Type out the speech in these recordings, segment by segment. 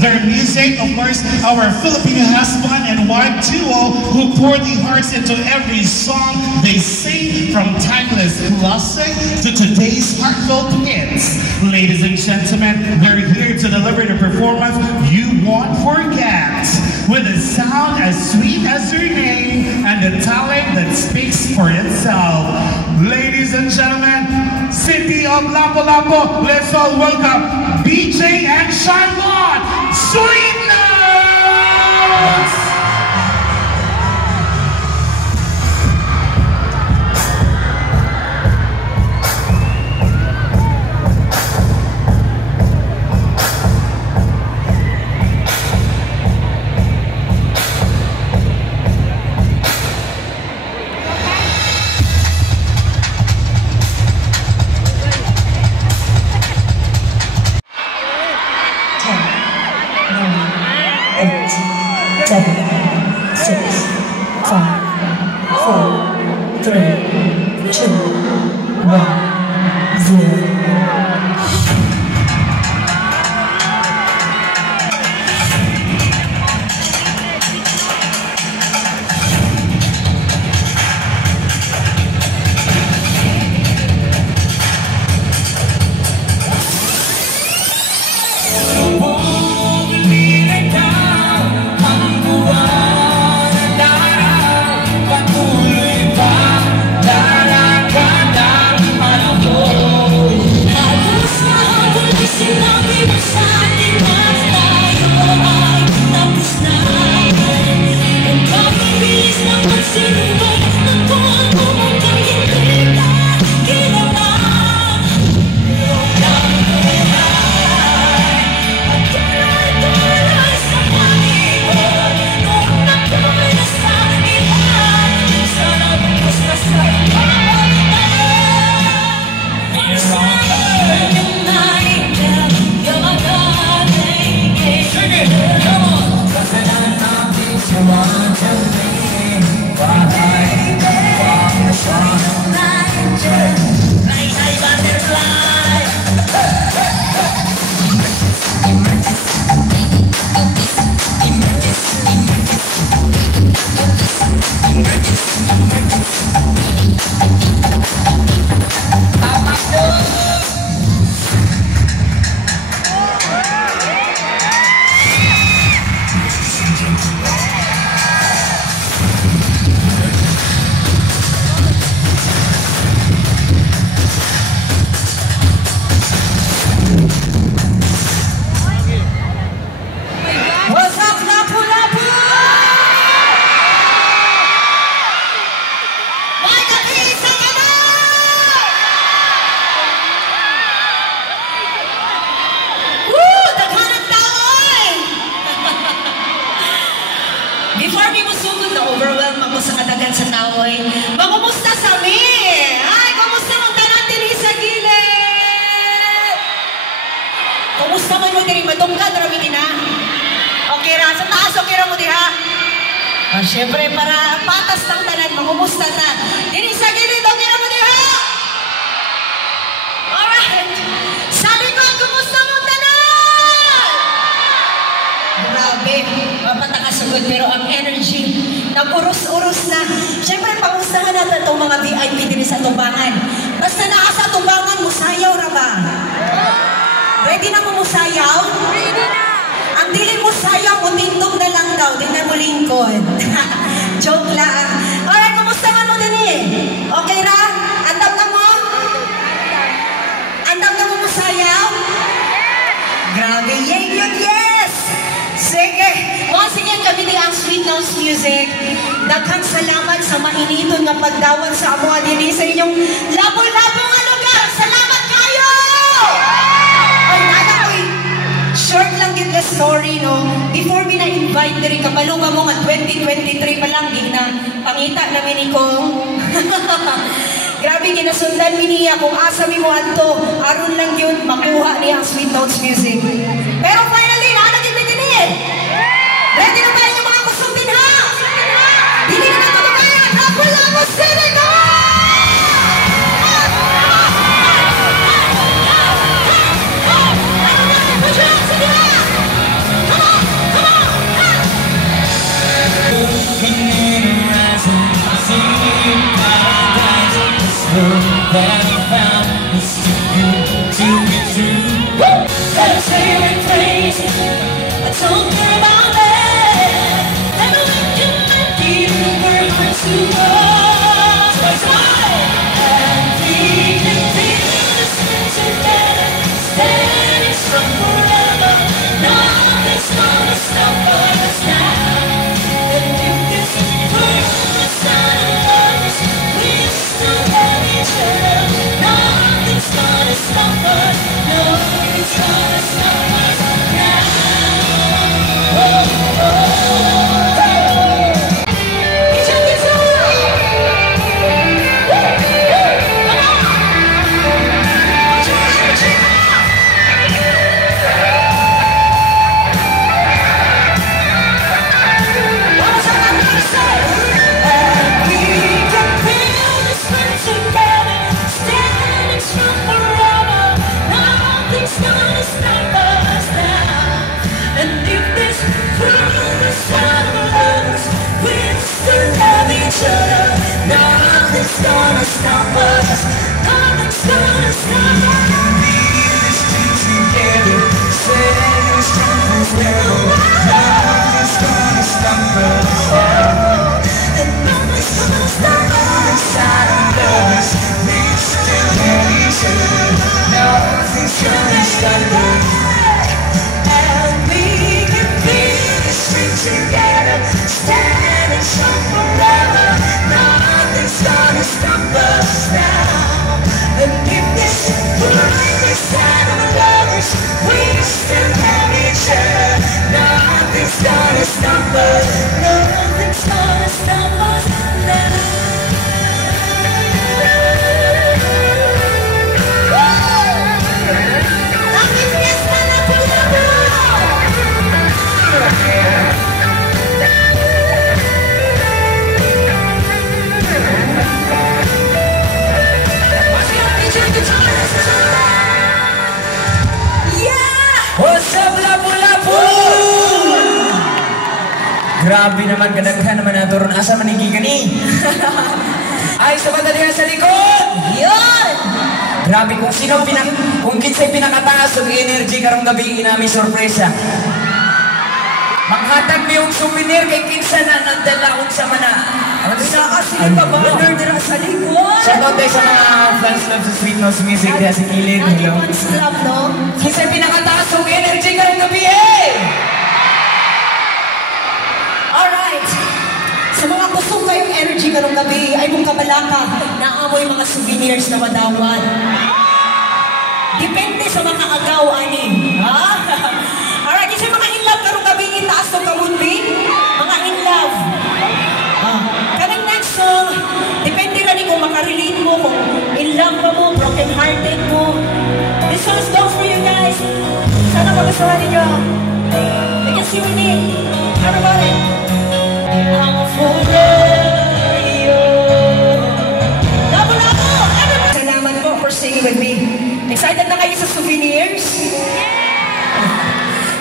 their music. Of course, our Filipino husband and wife duo who pour the hearts into every song they sing, from timeless classic to today's heartfelt hits. Ladies and gentlemen, they're here to deliver the performance you won't forget, with a sound as sweet as their name and a talent that speaks for itself. Ladies and gentlemen, City of Lapu-Lapu, let's all welcome BJ and Charlotte Sweetness! Siyempre, para patas ng tanan, mangumusta na. Dini sa gilid, okay na mo diha? Alright. Sabi ko, kumusta mo tanan? Grabe, mapatakasagot, pero ang energy, nag-uros-uros na. Siyempre, pangustahan natin itong mga VIP din sa tubangan. Basta naasa tubangan, musayaw ra ba? Ready na mo musayaw? Ready na! Ang dili mo sayaw, utindog na lang daw, di na mo lingkod. Joke lang. Alright, kumusta man mo din eh? Okay ra? Andam na mo? Andam na mo mo sayaw? Grabe, yay yun, yes! Sige, once again kami di ang Sweet Notes Music. Daghang salamat sa mainiton nga pagdawat sa amuha din sa inyong labo-labo nga lugar. Salamat kayo! Ay, nana ko short lang din the story, no? Before me na-invite na rin, kapalo ka mo nga 2023 pa lang, na pangita namin ni Kong. Grabe, ginasundan mi niya kung asa mi mo adto, aron lang yun, makuha niya ang Sweet Notes Music. Pero finally, naanagin mi din eh! Ready na tayo yung mga kusuntin, ha? Dili na natutukayan, Lapu-Lapu City, go! Put your hands in the air! What's up, Lapu-Lapu? Grabe naman, kadaghan naman na doon. Asa manigigan ni? Ay, sa madalihan sa likod! Yun! Grabe, kung kinsa'y pinakataas ng energy karong gabi, namin sorpresa. Manghatag mo yung souvenir kay kinsa na nagdalaon sa mana. Sige pa ba? Order nila sa likod. Shoutout tayo sa mga fans love sa Sweet Nose Music diya si Kilid. Hello. Fans love, no? Kinsa'y pinakataas ng energy karong gabi eh! Alright. Sa mga gustong kayong energy karong gabi, ay mong kabalaka na amoy mga souvenirs na madawan. Depende sa mga agaw, ani. Ha? Alright, kasi mga in love karong gabi, itaas to kamutbi. Mga in love. Kanang next song, depende rin kung makarelate mo, kung in love ka mo, broken hearted mo. This song is goes for you guys. Sana magustuhan ninyo. I can see we need. Everybody. I'm for you. Labo-labo! Everybody! Salamat po for singing with me. Excited na kayo sa souvenirs?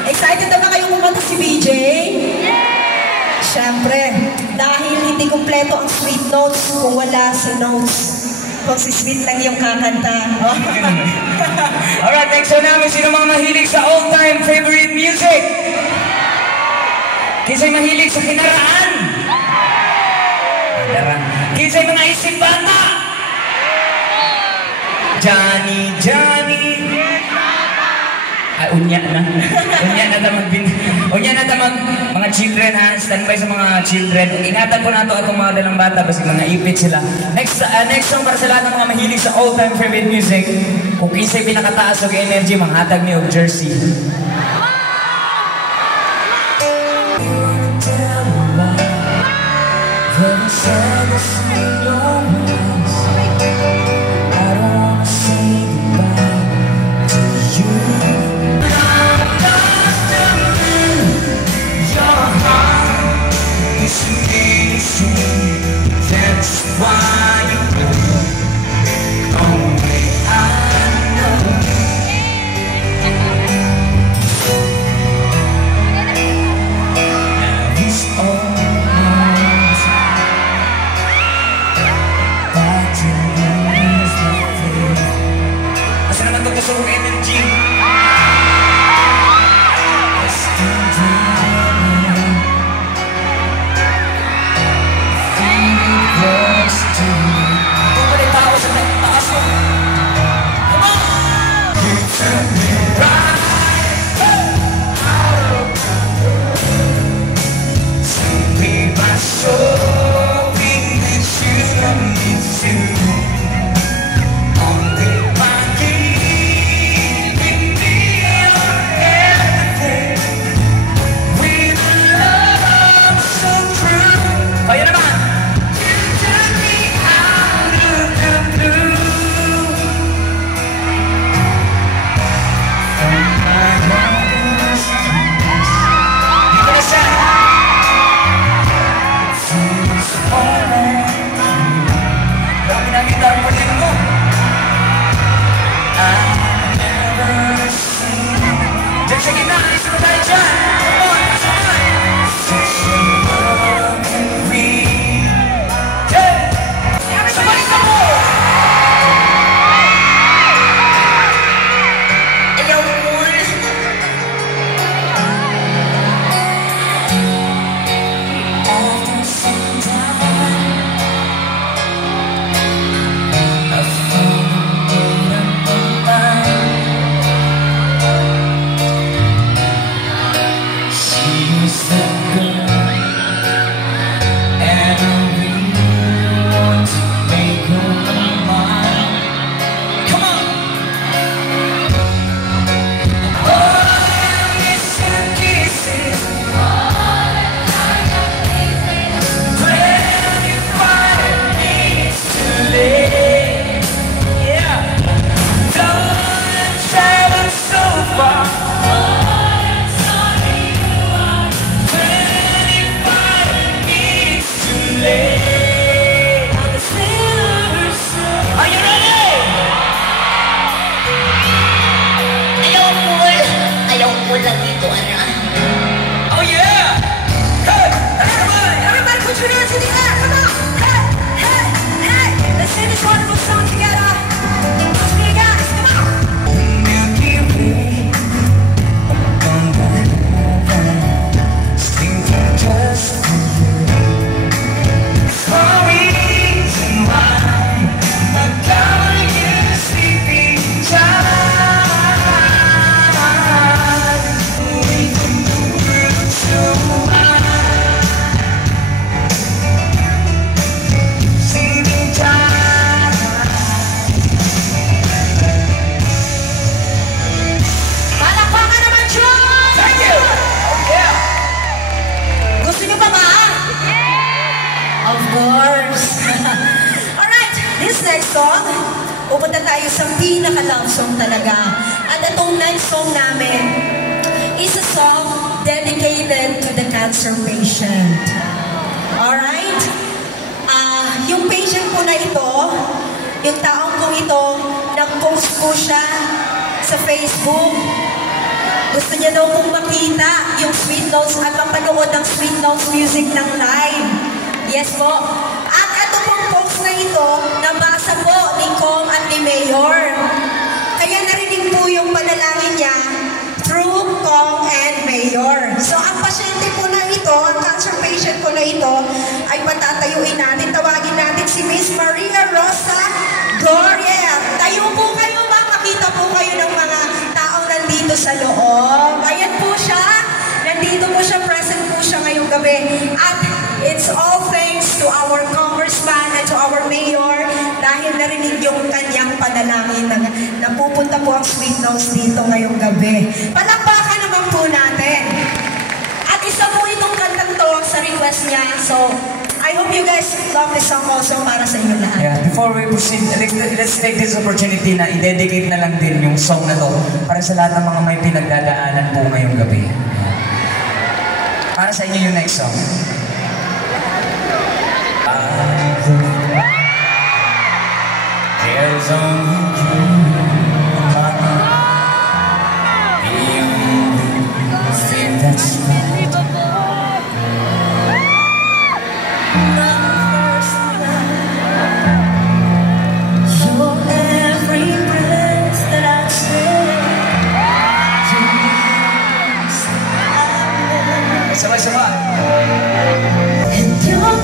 Excited na ba kayo pumunta si BJ? Siyempre, dahil hindi kumpleto ang Sweet Notes kung wala si Notes. Kung si Sweet lang yung kakanta. Alright, next one namin, sino mga mahilig sa all-time favorite music? Kinsa'y mahilig sa kinaraan? Kinsa'y mga isip bata? Johnny, Johnny. Ay, unya na. Unya na tamag mga children ha. Standby sa mga children. Ingatan po nato atong mga dalang bata basi mga ipit sila. Next song para sa lahat ng mga mahilig sa all-time favorite music. Kung kinsa'y pinakataas og energy, manghatag niyo og jersey. That's why only I know. Now it's all Oh yeah! Hey! Everybody put your hands in the air, come on! Hey, hey, hey! Let's sing this wonderful song together. Let's be guys, come on! Next song, pupunta tayo sa pinaka-love song talaga. At itong next song namin is a song dedicated to the cancer patient. Alright? Yung patient po na ito, yung taong po ito, nag-post po siya sa Facebook. Gusto niya daw pong makita yung Sweet Notes at mapanood ng Sweet Notes music ng live. Yes po. At ito pong post na ito, nabasa po ni Kong at ni Mayor. Kaya narinig po yung panalangin niya through Kong and Mayor. So ang pasyente po na ito, ang cancer patient po na ito, ay patatayuin natin. Tawagin natin si Miss Maria Rosa Goriel. Tayo po kayo ba? Makita po kayo ng mga taong nandito sa loob. Ayan po siya. Nandito po siya, present po siya ngayong gabi. At it's all thanks to our congressman and to our mayor dahil narinig yung kanyang panalangin na napupunta po ang Sweet Notes dito ngayong gabi. Palakpakan naman po natin. At isa po itong kantang to sa request niya. So, I hope you guys love this song also para sa inyo lahat. Yeah, before we proceed, let's take this opportunity na i-dedicate na lang din yung song na to para sa lahat ng mga may pinagdadaanan po ngayong gabi. Para sa inyo yung next song. There's only you, Mama, the only thing that's right. Your every breath that I take, Sama-sama. and you're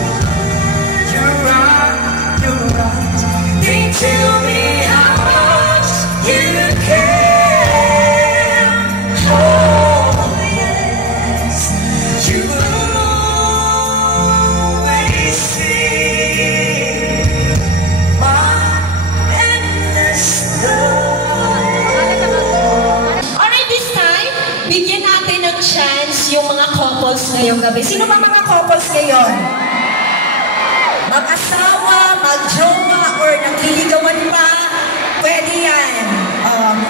They tell me how much you care. Oh yes, you always see my endless love. Alright, this time, bigyan natin ng chance yung mga couples ngayong gabi. Sino ba mga couples ngayon? Mag-asawa, mag-jowa, or nagliligawan pa, pwede yan.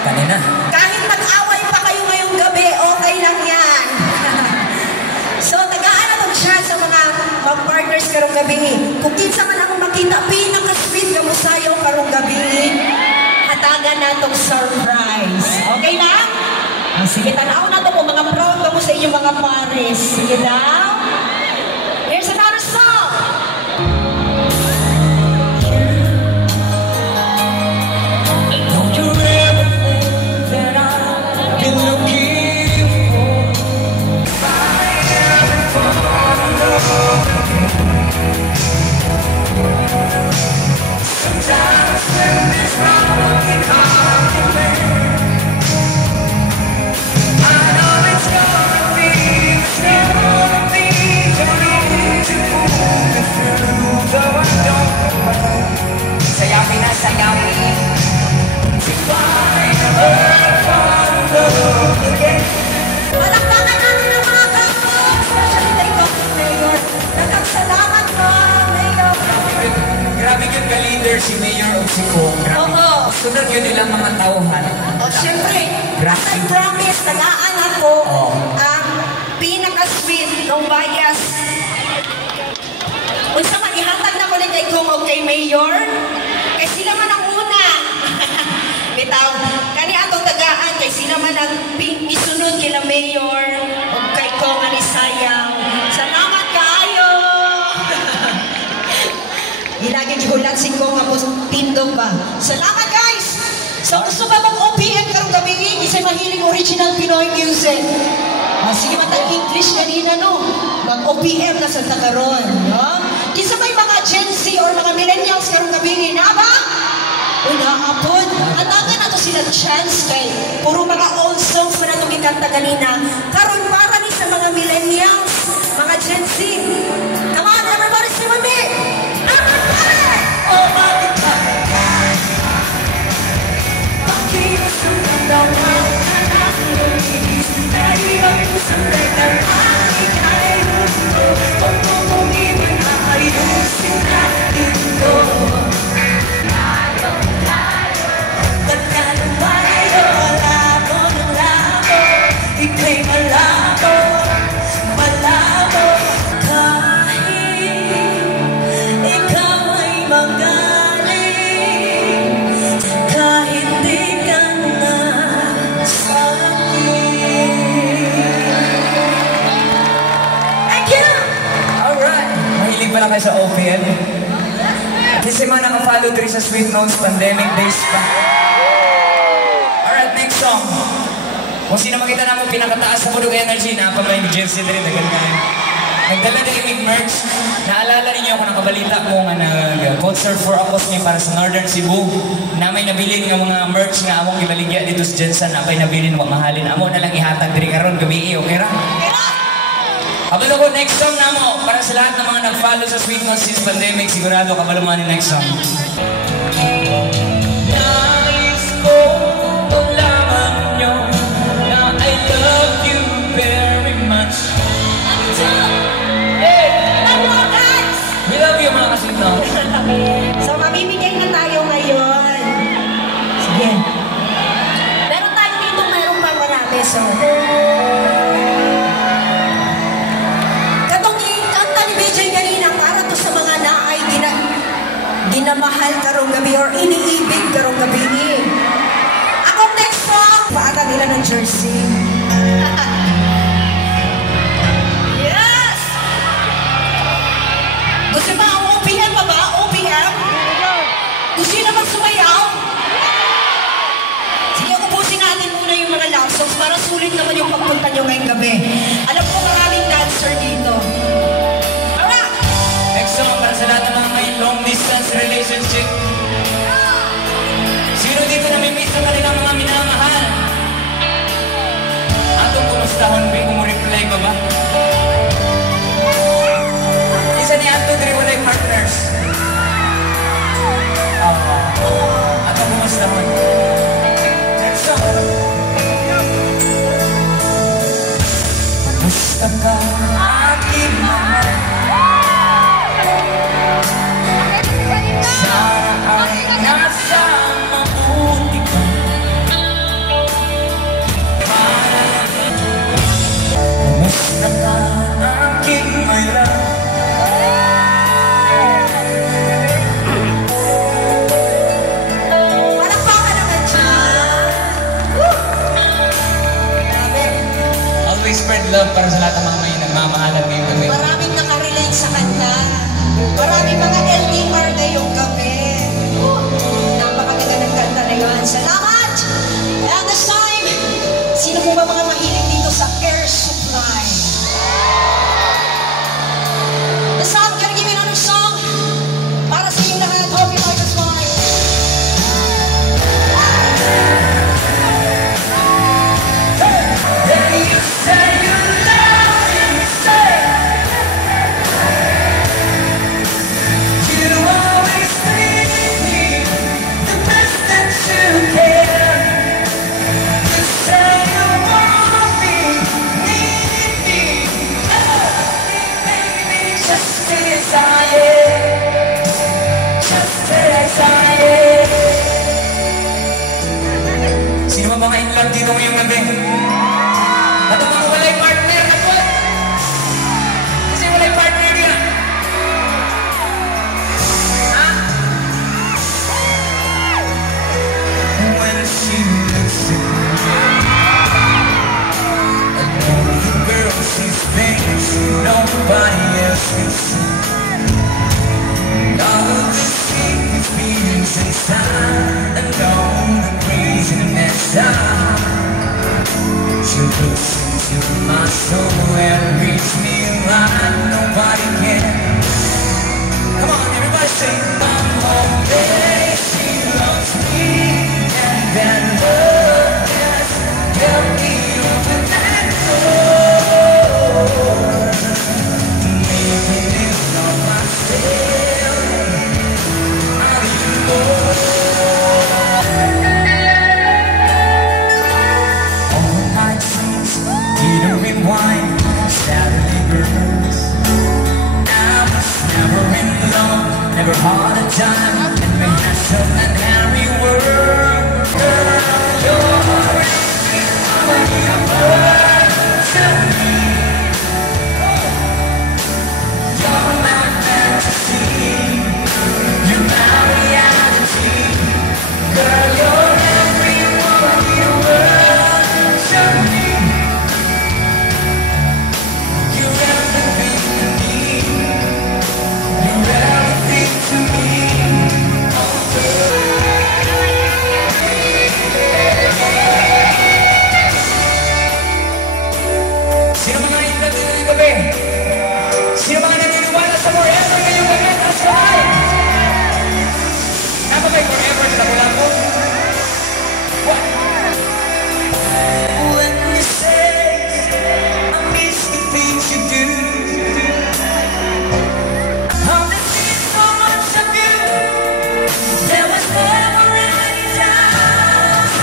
Kanina. Kahit mag-away pa kayo ngayong gabi, okay lang yan. So, tagaan na itong chance sa mga mag-partners karong gabi. Kung kinsa man akong makita, pinaka-sweet ka mo sayo karong gabi, hatagan na itong surprise. Okay na? Sige, tanaw na ito po, mga proud ka mo sa inyong mga pares. Sige daw. Here's another song. Sayapin na sayapin. Palakpakan natin ang mga couples. Especially kay Dr. Mayor. Nagkasalamat po, Mayor. Grabe yun ka-leader si Mayor o si Kong. Oo. Sunod yun nilang mga tauhan. O, syempre, as I promise, tagaan ako ang pinaka-sweet ng bias. Unsa man, ihatag na ko ni kay Kong o kay Mayor. Kay sila man ang una. Bitaw, kani atong tagaan kay sila man ang isunod kila Mayor o kay Kong Anisayang. Salamat kaayo! Ilagay gihulat si Kong ako tindog ba. Salamat guys! So gusto ba mag-OPM karong gabi? Isa'y mahiling original Pinoy music. Sige man tayo English kanina no? Mag-OPM na sa Takaron. No? Kisa may mga Gen Z or mga millennials karong gabi na ba? Unaapod. At natin na to sila chance kay puro mga old songs na itong ikanta kanina. Karon para ni sa mga millennials, mga Gen Z. Come on, everybody sing with me! Everybody! Oh my God! Pala kayo sa OPM. Kasi mga naka-follow diri sa Sweet Notes, pandemic days pa. Alright, next song. Kung sino makita namin pinakataas sa Budog Energy, napamay ni Jensen rin, nagal kayo. Nagdala na yung merch. Naalala ninyo ako nakabalita ko nga nag-concert for Apos para sa Northern Cebu. Na may nabilin nga mga merch nga among ibaligya dito sa Jensen, na may nabilin, wag mahalin. Amo na lang ihatag diri karon gabi, okay ra? Kabalo ko, next song na mo. Para sa lahat ng mga nag-follow sa Sweet Notes since pandemic, sigurado kabalo mo ni next song. Nais ko malaman nyo na I love you very much. Hey! Hello guys! We love you mga ka-Sweet Notes. So mamimigay na tayo ngayon. Sige. Meron tayo dito, meron pang marami. So, ginamahal karong gabi or iniibig karong gabi. Akong next song, paata nila ng jersey. Yes! Gusto ba ang OPM pa ba? OPM? Gusto na magsumayaw? Sige, ubusin natin muna yung mga love songs para sulit naman yung pagpunta nyo ngayong gabi. Alam ko maraming dancer dito. Next song para sa lahat ng mga may long distance relationship. Sino dito namimiss sa kanilang mga minamahal? Atong kumustahon, kung reply ba ba? Isa ni Ato, diri walay partners. Atong kumustahon. Next song. Musta ka, aking mahal? Sana ay nasa mabuti ka. Musta ka, aking my love? Palakpakan naman dyan. Always spread love para sa lahat ng mga may nagmamahalan ngayong gabi. Maraming nakarelate sa kanta. Maraming mga LDR na yung gabi. Napakaganda ng kanta na yun. Salamat! And this time, sino po ba mga mahilig dito sa air supply? The sound, can I give you another song? Para sa inyong lahat, hope you like this one. You say you love me, say you always treat me the best that you can. You say you want me, need me, love me, baby, just as I am, just as I am. Sino ba mga in love dito ngayong gabi? At ang mga walay partner na po. Kasi walay partner nila. Ha? When she looks at me nobody else can see. All of the secrets feelings inside, and all the craziness she looks into my soul and reads me like nobody can. Come on, everybody sing. I'm home, baby, she loves me, and that love has helped me open that door. Make me live on myself. I need you more. All night scenes, glittering wine, Saturday girls. I was never in love, never had a time, and we had some unhappy world. Girl, you're everything to me. You're my fantasy, you're my reality. Girl, you're everyone in the world to me. You're everything to me. You're everything to me. Sino mga nagtatapos ng gabi? Sino mga naniniwala sa forever ngayong gabi? Taas kamay! Tama ba yung forever sa nakulang ko? What? Let me say I miss the things you do. I've been seeing so much of you. There was never any time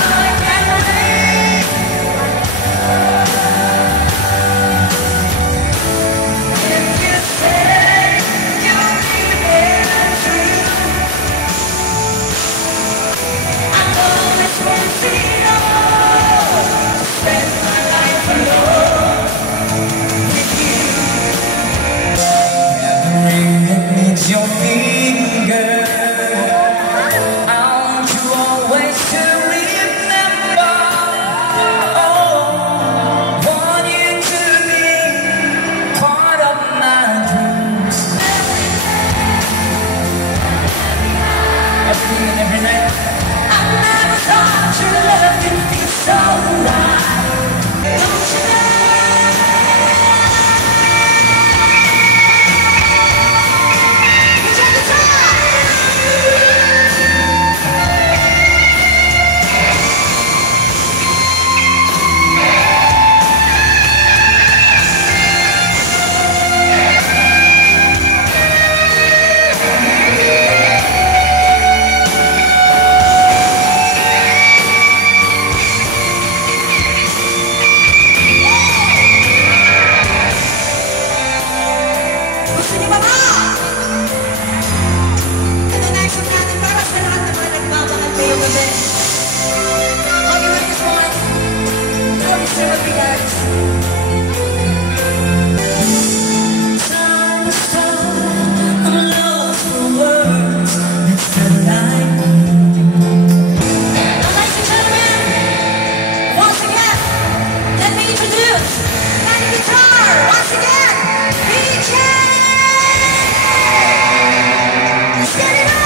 I can't believe. If you say you need it true, I know it's worth it all. Spend my life alone with you. The ring that needs your finger, I want you always to remember. Oh, want you to be part of my dreams. Every day and every night. I never thought your love could be so right. Don't you know? Gusto niyo ba ba? Ito na isang natin para sa lahat ng mga nagmamahal kayo gabi. I'll be with this one. I'll be sure with you guys. Time to stop. I'm lost for words. It's the light. Now, ladies and gentlemen, once again, let me introduce Manny Guitar. Once again, DJ. Let's get it on!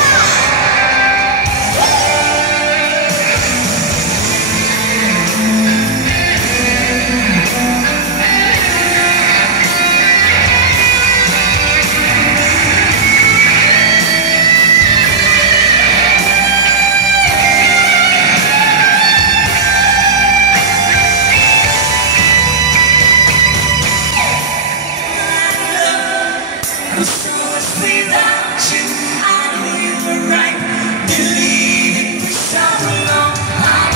I'm so lost without you. I know you were right. Believe it for so long. I'm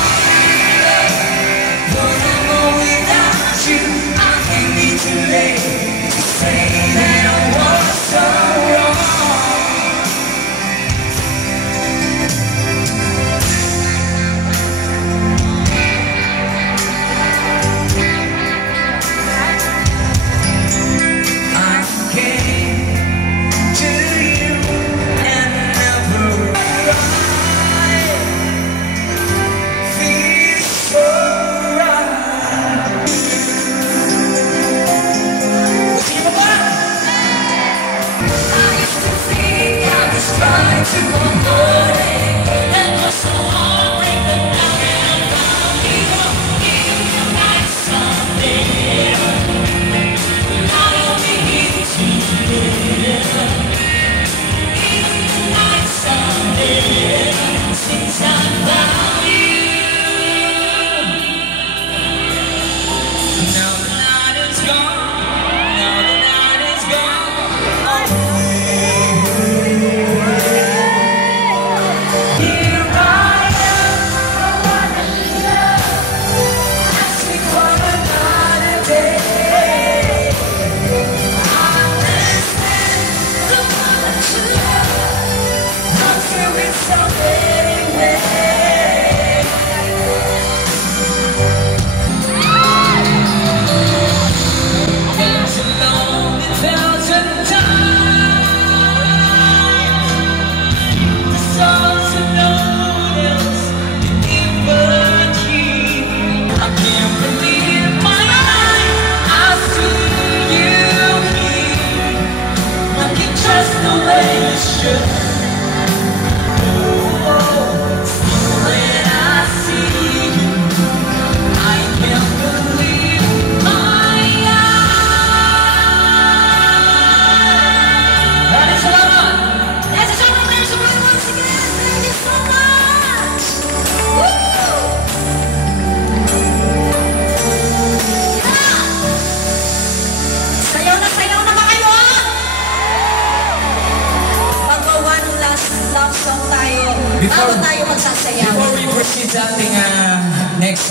in love, but I'm all without you. I can't be too late to say that I was so wrong. I came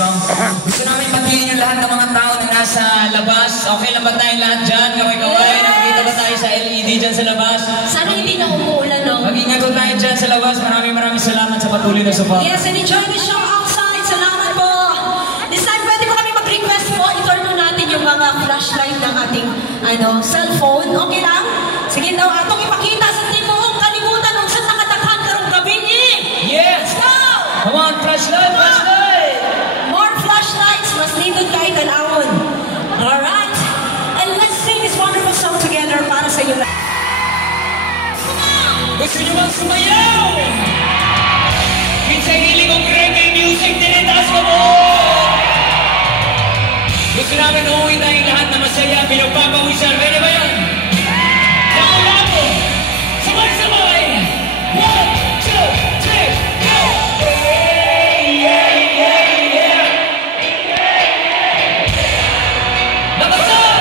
song. Gusto namin batiin yung lahat ng mga tao na nasa labas. Okay lang ba tayong lahat dyan? Kaway-kaway, nakikita ba tayo sa LED dyan sa labas? Sana hindi na umuulan, no? Mag-ingat po tayo dyan sa labas. Maraming salamat sa patuloy na support. Yes, and enjoy the show outside. Salamat po. This time, pwede po kami mag-request po. I-turn mo natin yung mga flashlight ng ating cellphone. Okay lang? Sige daw, atong ipakita sa tibuong kalimutan kung saan nakataghan karong gabi ni. Yes! Go! Come on, flashlight, flashlight! More flashlights. Mas nindot kayo talawon. Alright? And let's sing this wonderful song together para sa iyo lahat. Gusto nyo bang sumayaw? Minsan hiling kong reggae music, tinitaas mo mo! Gusto namin uuwi tayong lahat na masaya, pinagpapawisan. Pwede ba yan? Labo-labo! Sabay-sabay! 1, 2, 3, go! Yeah, yeah, yeah! Labasag!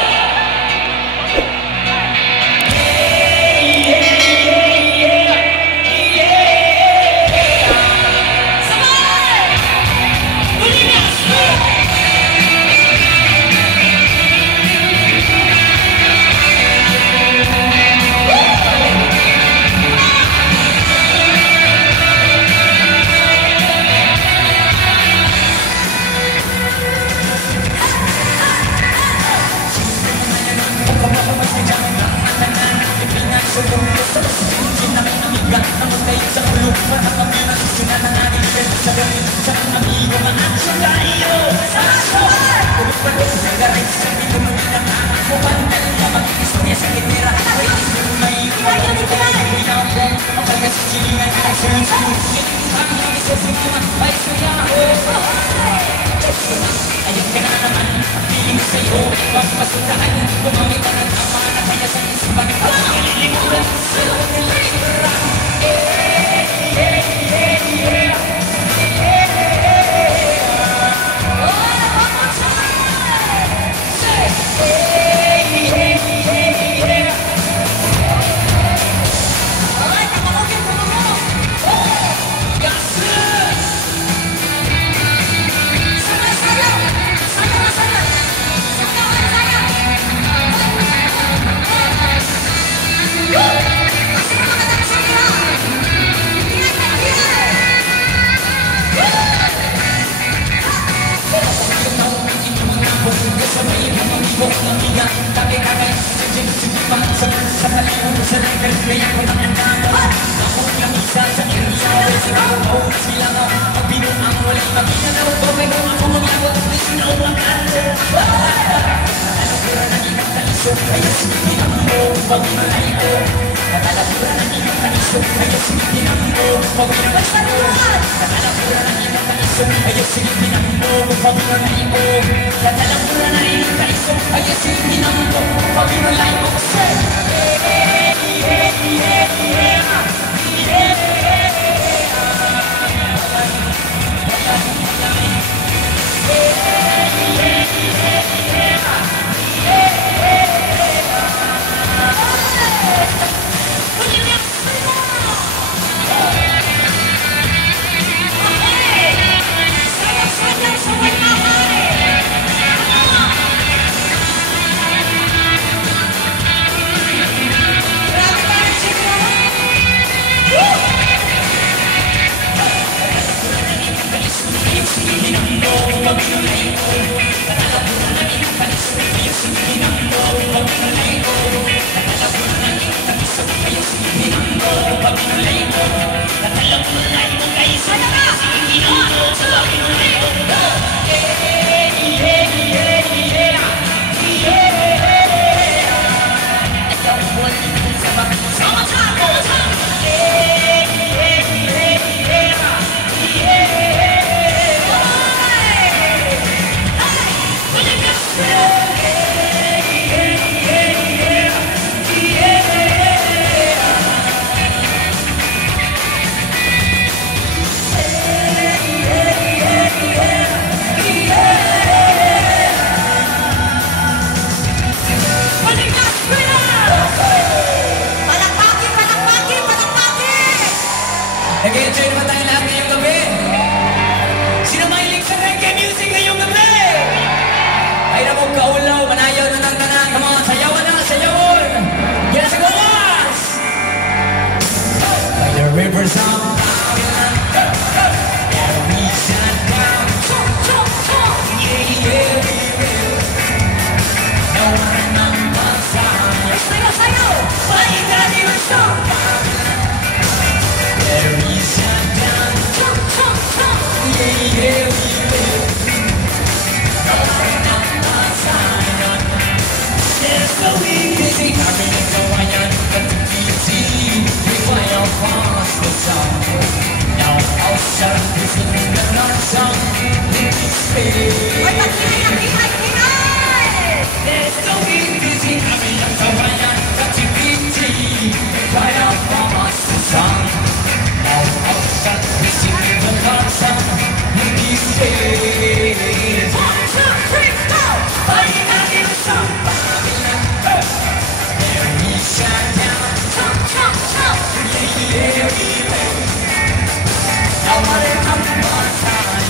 og kaulaw, manayaw na lang tanan. Come on, sayawan na, sayawon. Yes, go us! By the rivers of Babylon, there we sat down. Yeah, yeah, yeah. No one remembers Zion. Sayaw! By the rivers of Babylon, there we sat down. Yeah, yeah, yeah. No one remembers Zion. There's no easy coming in the wire, but the easy we fly across the sun. Now outside is in the north sun, in the space. There's no easy coming in the wire, but the easy we fly across the sun. Now outside is in the north sun, in the space. 1, 2, 3, go! Fighting out in the sun. Shut down, yeah, yeah, yeah. Now what it comes to my time.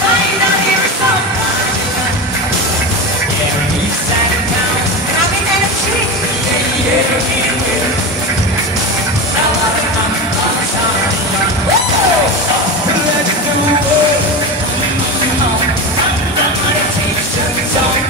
Find out here is somebody. Yeah, we sat down. Grabbing that shit. Yeah, yeah, yeah. Now what it comes to my time. Let's do it. Under meditation song.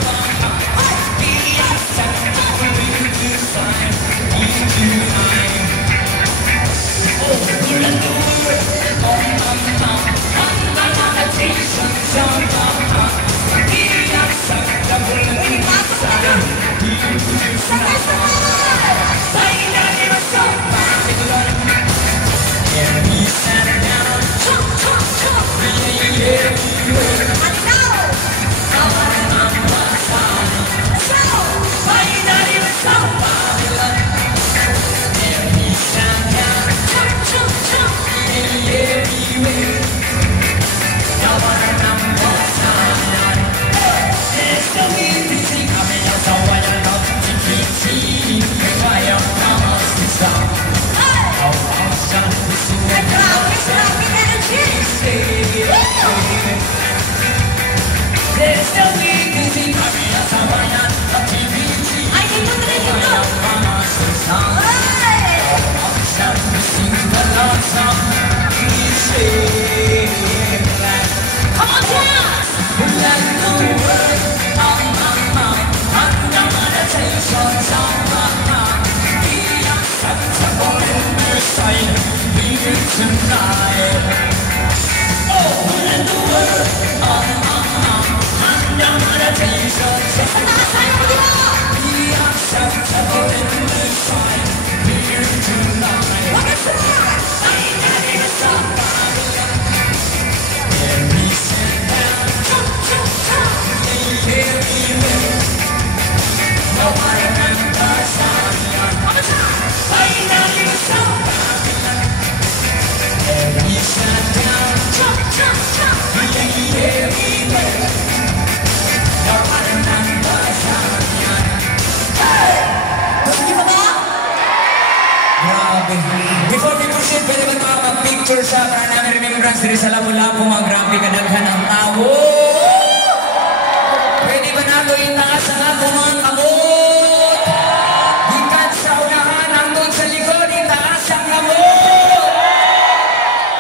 Before we proceed, pwede ba makapag-picture sa para namin remembrance diri sa Lapu-Lapu, mga grabe kadaghan ang tao. Pwede ba nato itaas ang ato mga kamot? Gikan sa unahan hangtod sa likod, itaas ang kamot.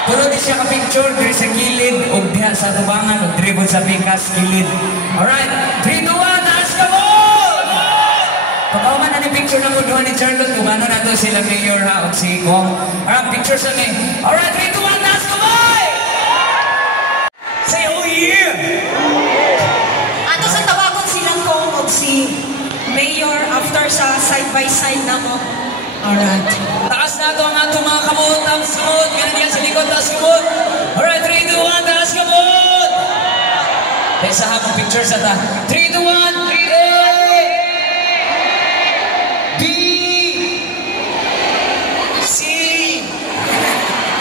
Pero di siya ka-picture diri sa kilid o diha sa tubangan o dribble sa pikas kilid. Alright, 3, 2, 1, taas kamot! Pagkauman na ni picture na mo doon ni Charlotte kung ano na to sila mayor ha o si Kong. Alright, picture sa ni. Alright, 3, 2, 1, taas kamay! Say, oh yeah! Ato sa tawagon silang Kong o si mayor after sa side-by-side na mo. Alright. Taas na ito ang atong mga kamot. Taas kamot. Ganun yan sa likod. Taas kamot. Alright, 3, 2, 1. Taas kamot. Kaya sa hapong picture sa ta. 3, 2, 1. A, B, C,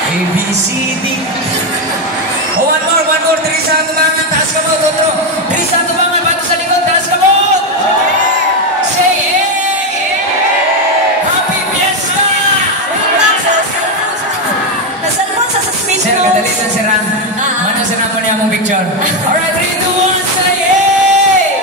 A, B, C, D. Oh, one more. Diri sa tubangan. Taas kamot. Otro. Diri sa tubangan. Bato sa likod. Taas kamot. Say A. Sir, kadalitan sir ha. Mana sir na po niya mong picture. Alright, 3, 2, 1, say hey!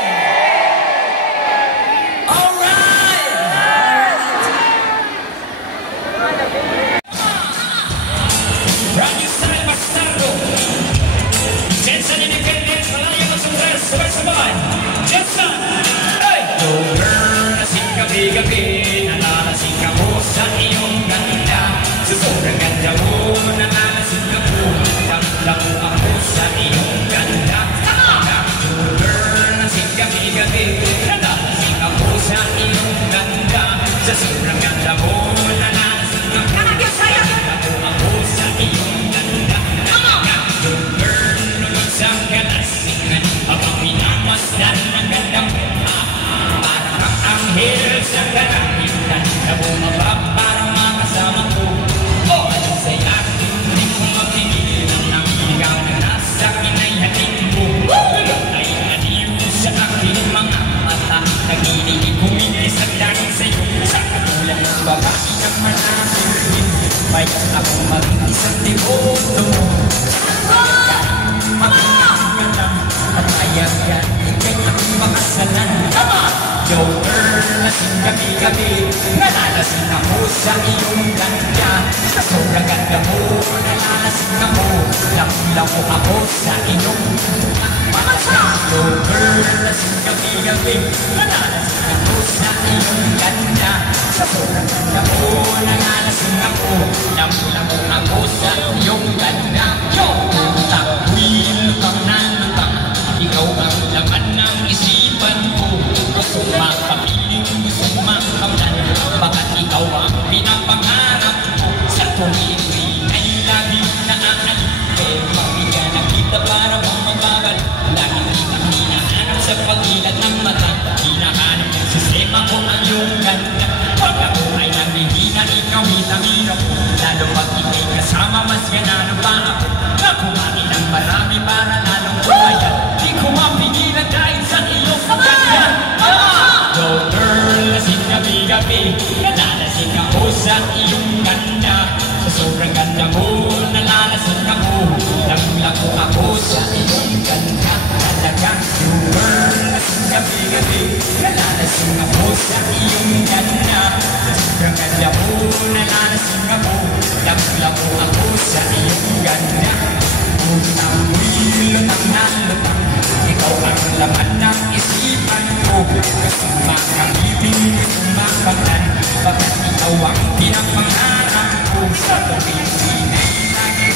nalalasing gabi-gabi. Nalalasing ako sa iyong ganda. Sa sobrang ganda mo, nalalasing ako. Lamu-lamu ako sa iyong mga salo. Girl, lasing gabi-gabi. Nalalasing ako sa iyong ganda. Sa sobrang ganda mo, nalalasing ako. Lamu-lamu ako sa iyong ganda. Yo! Lutang na lutang, ikaw ang laman ng isipan ko. Gusto makapiling, gusto makamdan, bakit ikaw ang pinapangarap ko? Sa tuwing ay lagi naaalipin, mabigyan na kita para mong magbabalik. Lagi kitang hinahanap sa pagilan ng mata, hinahanap ng sistema ko ang iyong ganda. Pag ako ay nangihina, ikaw hitang-hirap, lalo pag ikay kasama, mas ganano pa ako. Kumain ng marami para lalong kumaya. Di ko mapigilan dahil sa iyong ganda. Go girl, lasing gabi-gabi. Nalalasing ako sa iyong ganda. Sa sobrang ganda mo, nalalasing ako. Lagu-lagu ako sa iyong ganda. Talaga, go girl, lasing gabi-gabi. Nalalasing ako sa iyong ganda. Sa sobrang ganda mo, nalalasing ako. Lagu-lagu ako sa iyong ganda. Lutang na lutang, ikaw ang laman ng isipan ko. Gusto makakibing, gusto makaklan, bakit ikaw ang pinapangarap ko? Sa tuwing ay lagi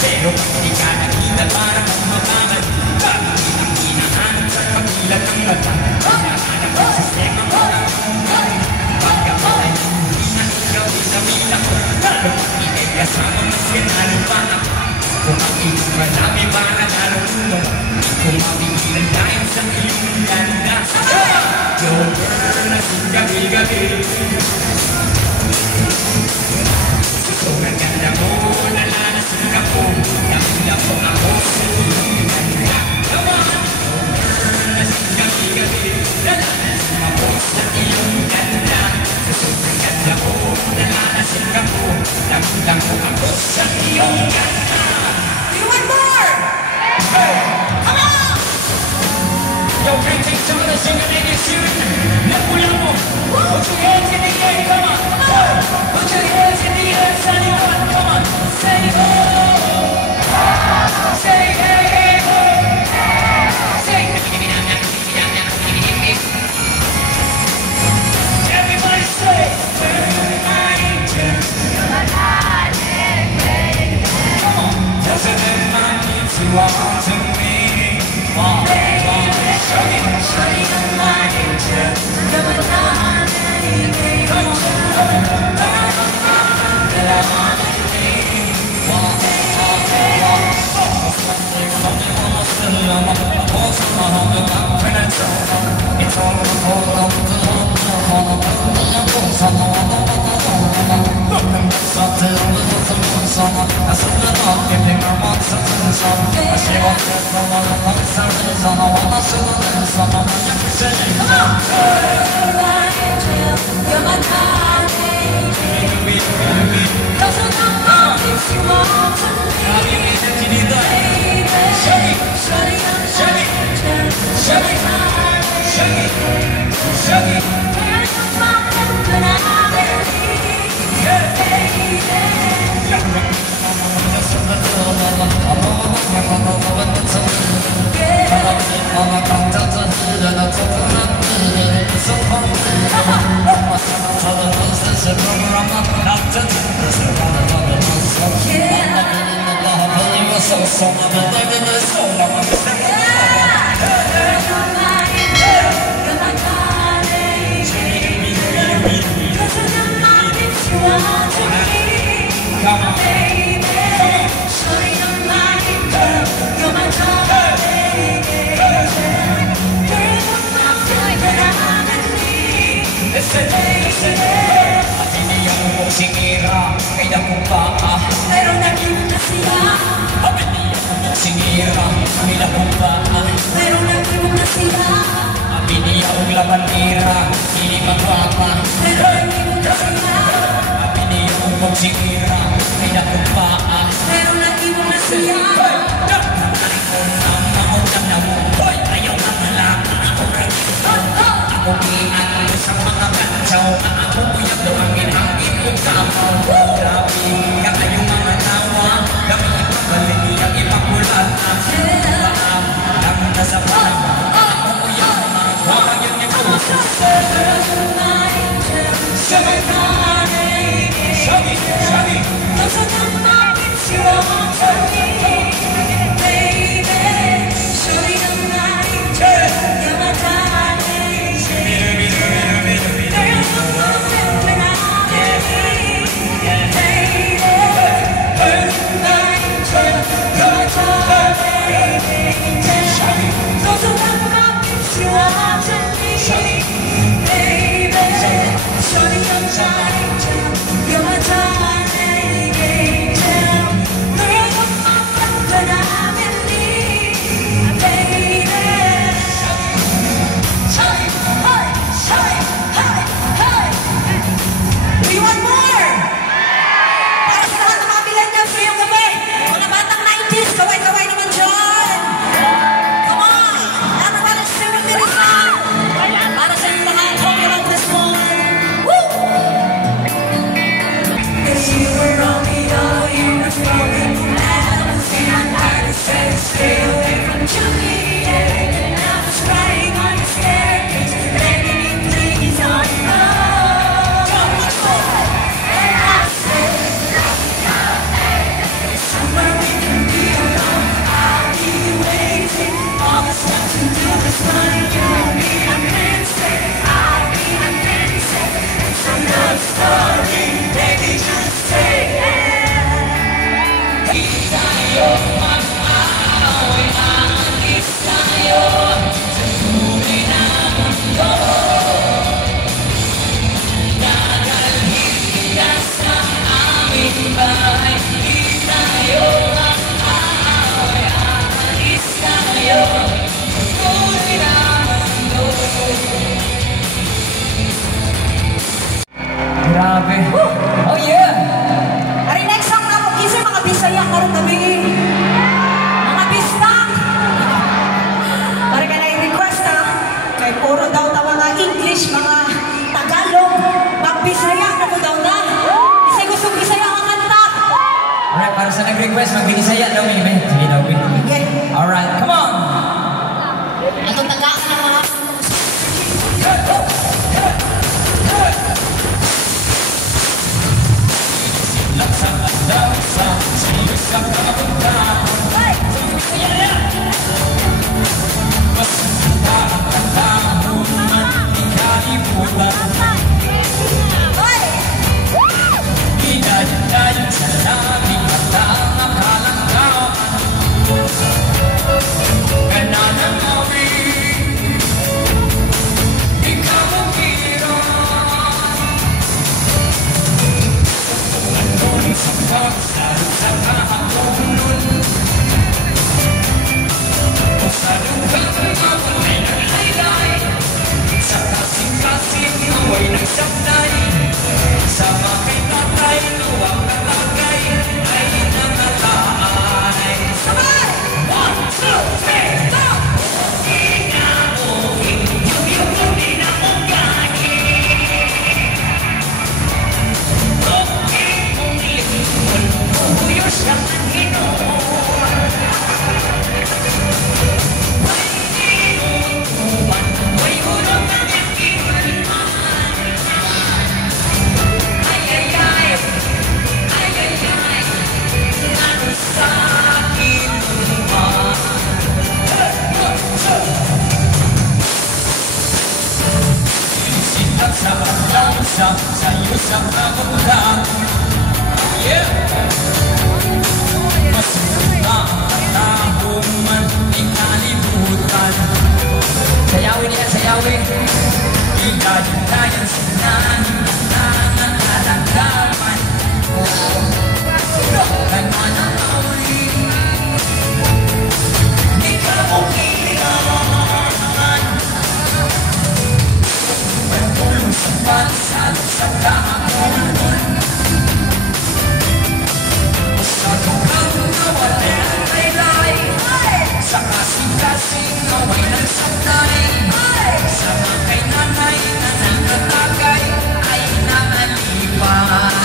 pero pag di ka nakita parang mababad. Bakit kitang hinahanap sa pagilan ng mata, hinahanap ang sistema mo ng hanggang. Pag ako ay hindi na ikaw isamila ko, lalo pag ikay kasama mas ganano pa ako. Kung ang iyong marami para nalulunod, kung mapigilan dahil sa iyong ganda. Go girl, lasing gabi-gabi. Sobrang ganda mo, nalalasing ako. Lamu-lamu ako sa iyong ganda. Go girl, lasing gabi-gabi. Nalalasing ako sa iyong ganda. Sobrang ganda mo, nalalasing ako. Lamu-lamu ako sa iyong ganda. One more! Hey, come on! Yo, bring things to the singer in your shoes. Lamu-lamu. Put your hands in the air, come on. Put your hands in the air, anyone, come on. Say ho. Say hey, hey, ho. Say everybody say, turn my angel. Come on. Doesn't it mind you want to me? Shawty on my angel. Come on. Singira, kaya kung baka Pero naging na siya. Singira, kaya kung baka Pero naging na siya. Piniyang labanira, hindi magwapa. Pero naging na siya. Piniyang singira, kaya kung baka Pero naging na siya. Nagkakalit ko na maunang na mo. Hoy, ayaw na malaki ako rin. Ako iyan yung sapaw. Grabe ka kayong mga tawa. Kami ipagaling niyang ipakulat na paam lang nasa panahon. Ako yung mga huwag yung ipuso. Shami, Shami. Those are the moments you want to me, baby. Show me the night, you're my darling. There's no moment when I'm in need, baby. There's no night, you're my darling. Those are the moments you want to me, baby. Show me the night, you're my darling angel. There's a moment when I'm in need, baby. Shine, hey, shine, hey, hey. Do you want more? Para sa lahat ng mga millennials ngayong gabi, mga batang 90s, kaway-kaway naman dyan. Come on, everybody sing with me this time. Para sa inyong mga talking about this one. Woo! You were Romeo, you were Romeo, and I was feeling hard to stay away from Juliet. And I was crying on the staircase, begging you please don't go. And I said, somewhere we can be alone. I'll be waiting. All this left to do is run. You'll be a princess, I'll be a princess. It's another story, baby, just say it. Grabe. Oh yeah! Ari next song na mo, kisay mga Bisaya karong gabi. Mga bistak. Pare ka na i-request ha. Kay puro daw na mga English, mga Tagalog, mag-Bisaya na po daw na. Kasi gusto Bisaya ang kanta. Alright, para sa nag-request, mag-binisaya daw may iba. Sige daw, Bin. Okay. Alright, come on! Atong tagaan ng mga Sa'yo sa kabulan. Yeah! Masunda ang taong man ikalimutan. Sayawin niya, sayawin. Igayon-gayon sinanin ang alagdaman. Kaya na awin. Di ka mo kailangan. Pagpulong sa bansa sa kahapon. Sa tukang nawala ang laylay. Sa kasing-kasing naway ng sablay. Sa mga kay nanay na nagtatagay ay nangalipay.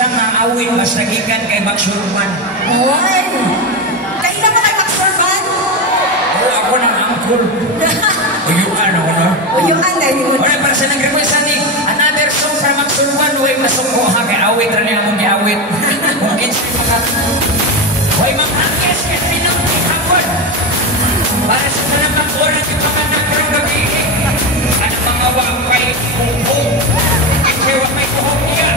siya nga awit mas nagikan kay Baksurman. Oy! Kailan ba kay Baksurman? Oo, ako ng angkol. Uyuan ako, no? Uyuan na yun. Alright, para sa nag-request ni another song from Baksurman, way masungko ha, kay awit rin yung among awit. Kung kinsa mga... Way maghangkes kay Pinang Hapon. Para sa malamang oras yung mga nagrong gabi. Ano mga wakay kumpong. Ikaw wakay kuhong niya.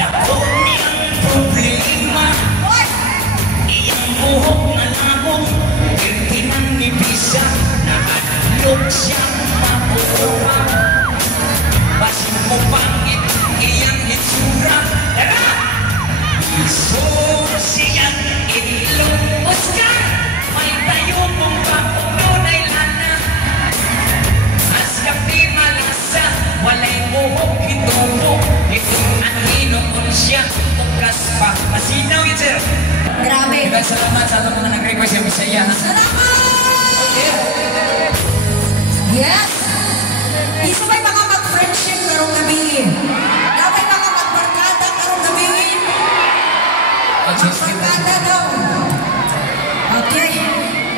Dako niyang problema. Iyang buhok na lamong kirtinan ni Bisa. Nahadlok siyang mapuwa. Basin mo pangit iyang itsura. Tara! Isor siyang ilong Oscar. May tayo mong papunay lana. As kapi malasa, walay buhok hitubo. Itong anino kung siya tukas pa. Masinaw yun, sir. Grabe. Diba, salamat sa itong mga nag-request yung Bisaya. Salamat! Yes! Isa ba'y mga mag-friendship karong gabi? Daba'y mga mag-barkada karong gabi? Mag-barkada daw. Okay.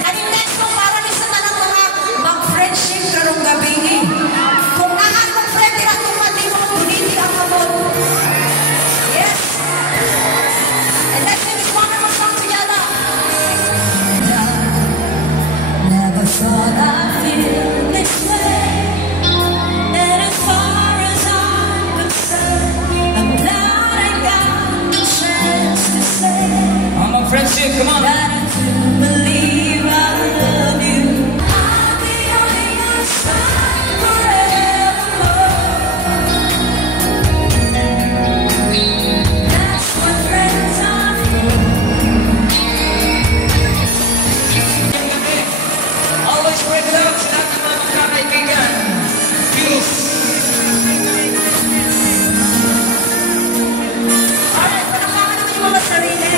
Aning next song para ni sa tanang mga mag-friendship karong gabi. Kung nahan mong friend, tira kong matimong, duniti ang kamot. Yes! And let's sing this wonderful song together. Never thought I'd feel this way. And as far as I'm concerned, I'm glad I got the chance to say I'm a friendship, come on. that I do believe I love you. I'll be on your side forevermore. That's what friends are for. Always spread love sa lahat ng mga magkakaibigan. Peace. Alright, palakpakan naman yung mga sarili.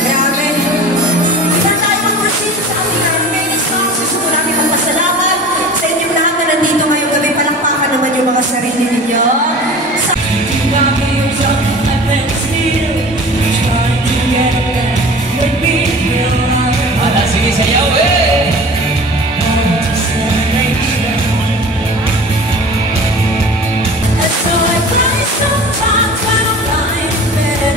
Grabe. Isa tayo mag-proceed sa ating remaining songs. Gusto ko namin magpasalamat sa inyong lahat na nandito ngayong gabi. Palakpakan naman yung mga sarili ninyo. Sa Wala, sige, sayaw, eh! And so I cry sometimes when I'm lying in bed.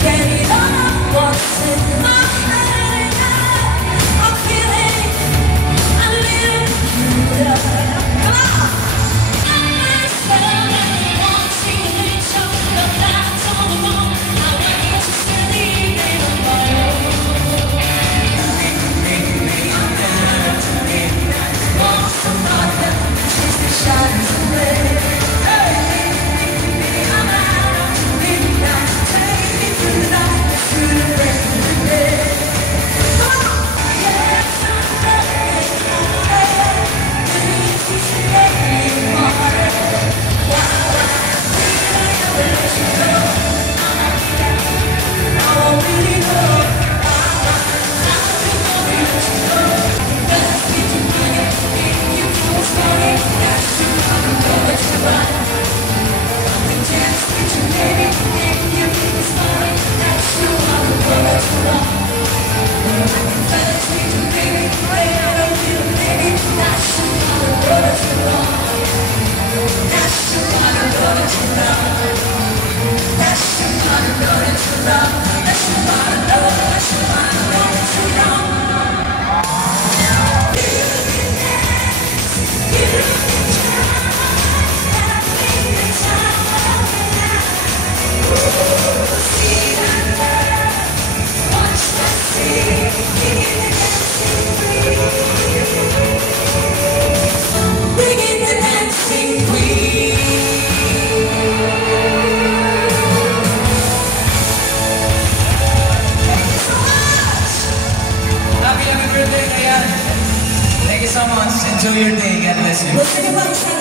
Get it all what's in my head. I'm feeling a little cuter. Come on! I spell that you want to see so but that's all alone. I want you to believe in a fire. Want somebody to chase the shadows away. I'm out on the midnight, take me through the night, through the break of the day. Come on! Yes, I'm ready. Please, please, make me harder. While I feel like I let you go, I won't really go. I'll be going to let you go. Let's be together. If you feel sorry, that's you. I'm going to run. Just get you ready, and you feel sorry, that's you. I'm going to run. Just get you ready, when I don't feel ready, that's you. I'm going to run. That's you. I'm going to run. That's you. I'm going to run. That's you. I'm going to run. Bringing the dancing queen. Thank you so much. Happy birthday, Diane. Thank you so much. Enjoy your day. God bless you. Gusto niyo ba isang